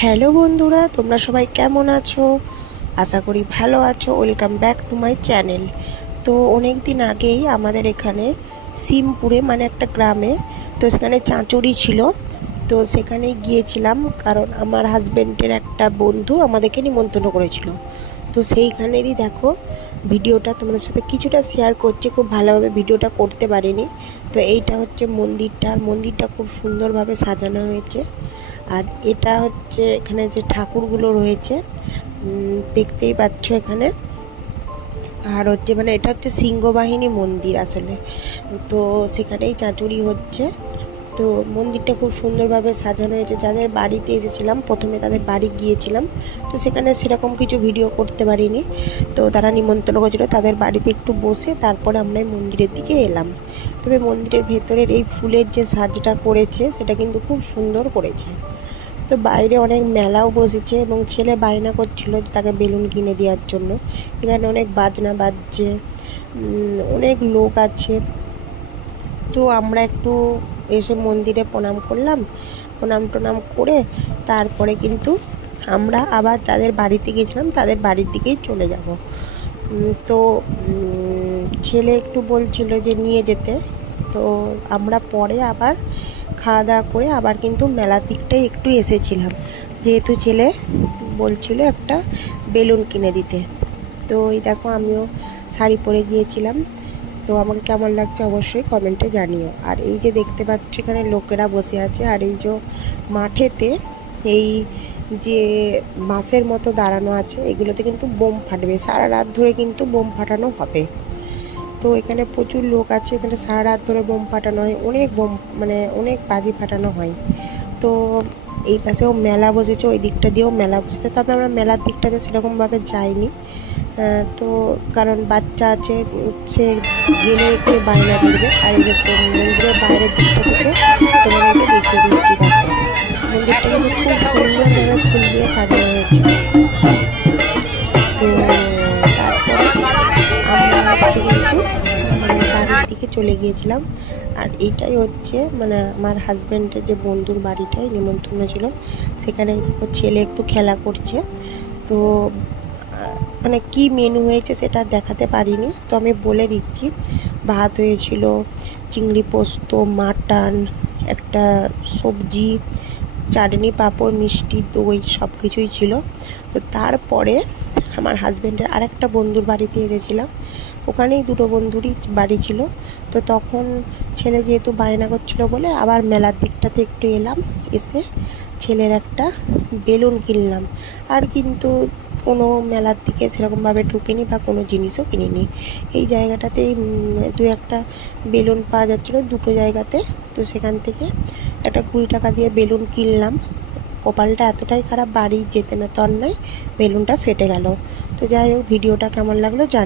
Hello বন্ধুরা, তোমরা সবাই কেমন আছো? আশা করি ভালো আছো। Welcome back to my channel. তো অনেক দিন আগেই আমাদের এখানে সিমপুরে মানে একটা গ্রামে, তো সেখানে চাঁচড়ি ছিল। তো সেখানে গিয়েছিলাম কারণ আমার হাজব্যান্ডের একটা বন্ধু আমাদেরকে নিমন্ত্রণ করেছিল। তো সেইখানেরই দেখো ভিডিওটা তোমাদের সাথে কিছুটা শেয়ার করছি। খুব ভালোভাবে ভিডিওটা করতে পারিনি। তো এইটা হচ্ছে মন্দিরটা, আর মন্দিরটা খুব সুন্দরভাবে সাজানো হয়েছে। আর এটা হচ্ছে এখানে যে ঠাকুরগুলো রয়েছে দেখতেই পাচ্ছ এখানে। আর হচ্ছে মানে এটা হচ্ছে সিংহবাহিনী মন্দির আসলে। তো সেখানেই চাঁচুরি হচ্ছে। তো মন্দিরটা খুব সুন্দরভাবে সাজানো হয়েছে। যাদের বাড়িতে এসেছিলাম প্রথমে তাদের বাড়ি গিয়েছিলাম, তো সেখানে সেরকম কিছু ভিডিও করতে পারিনি। তো তারা নিমন্ত্রণ করেছিল, তাদের বাড়িতে একটু বসে তারপরে আমরা এই মন্দিরের দিকে এলাম। তবে মন্দিরের ভেতরের এই ফুলের যে সাজটা করেছে সেটা কিন্তু খুব সুন্দর করেছে। তো বাইরে অনেক মেলাও বসেছে এবং ছেলে বায়না করছিল তাকে বেলুন কিনে দেওয়ার জন্য। এখানে অনেক বাজনা বাজছে, অনেক লোক আছে। তো আমরা একটু এসে মন্দিরে প্রণাম করলাম, প্রণাম টনাম করে তারপরে কিন্তু আমরা আবার যাদের বাড়িতে গিয়েছিলাম তাদের বাড়ির দিকেই চলে যাব। তো ছেলে একটু বলছিল যে নিয়ে যেতে। তো আমরা পরে আবার খাওয়া দাওয়া করে আবার কিন্তু মেলার দিকটাই একটু এসেছিলাম, যেহেতু ছেলে বলছিল একটা বেলুন কিনে দিতে। তো এই দেখো আমিও শাড়ি পরে গিয়েছিলাম। তো আমাকে কেমন লাগছে অবশ্যই কমেন্টে জানিও। আর এই যে দেখতে পাচ্ছ এখানে লোকেরা বসে আছে, আর এই যে মাঠেতে এই যে বাঁশের মতো দাঁড়ানো আছে এগুলোতে কিন্তু বোম ফাটবে, সারা রাত ধরে কিন্তু বোম ফাটানো হবে। তো এখানে প্রচুর লোক আছে, এখানে সারা রাত ধরে বোম ফাটানো হয়, অনেক বোম মানে অনেক বাজি ফাটানো হয়। তো এই পাশেও মেলা বসেছে, ওই দিকটা দিয়েও মেলা বসেছে। তবে আমরা মেলার দিকটাতে সেরকমভাবে যাইনি। তো কারণ বাচ্চা আছে, সে গেলে এখানে বায়না করবে। আর এই যে মন্দিরের বাইরের দিকটা থেকে তোমাদেরকে দেখিয়ে দিচ্ছি। দেখো মন্দিরটা কিন্তু খুব সুন্দরভাবে ফুল দিয়ে সাজানো হয়েছে। তো তারপরে আমরা হচ্ছে কিন্তু মানে বাড়ির দিকে চলে গিয়েছিলাম। আর এইটাই হচ্ছে মানে আমার হাজব্যান্ডের যে বন্ধুর বাড়িটাই নিমন্ত্রণ ছিল, সেখানে দেখো ছেলে একটু খেলা করছে। তো মানে কি মেনু হয়েছে সেটা দেখাতে পারিনি, তো আমি বলে দিচ্ছি। ভাত হয়েছিল, চিংড়ি পোস্ত, মাটন, একটা সবজি, চাটনি, পাঁপড়, মিষ্টি, দই সব কিছুই ছিল। তো তারপরে আমার হাজব্যান্ডের আরেকটা বন্ধুর বাড়িতে এসেছিলাম, ওখানেই দুটো বন্ধুরই বাড়ি ছিল। তো তখন ছেলে যেহেতু বায়না করছিল বলে আবার মেলার দিকটাতে একটু এলাম, এসে ছেলের একটা বেলুন কিনলাম। আর কিন্তু কোনো মেলার দিকে সেরকমভাবে ঢুকিনি বা কোনো জিনিসও কিনিনি। এই জায়গাটাতেই দু একটা বেলুন পাওয়া যাচ্ছিলো দুটো জায়গাতে। তো সেখান থেকে একটা 20 টাকা দিয়ে বেলুন কিনলাম। কপালটা এতটাই খারাপ, বাড়ি যেতে না তন্নায় বেলুনটা ফেটে গেল। তো যাই হোক, ভিডিওটা কেমন লাগলো জানি।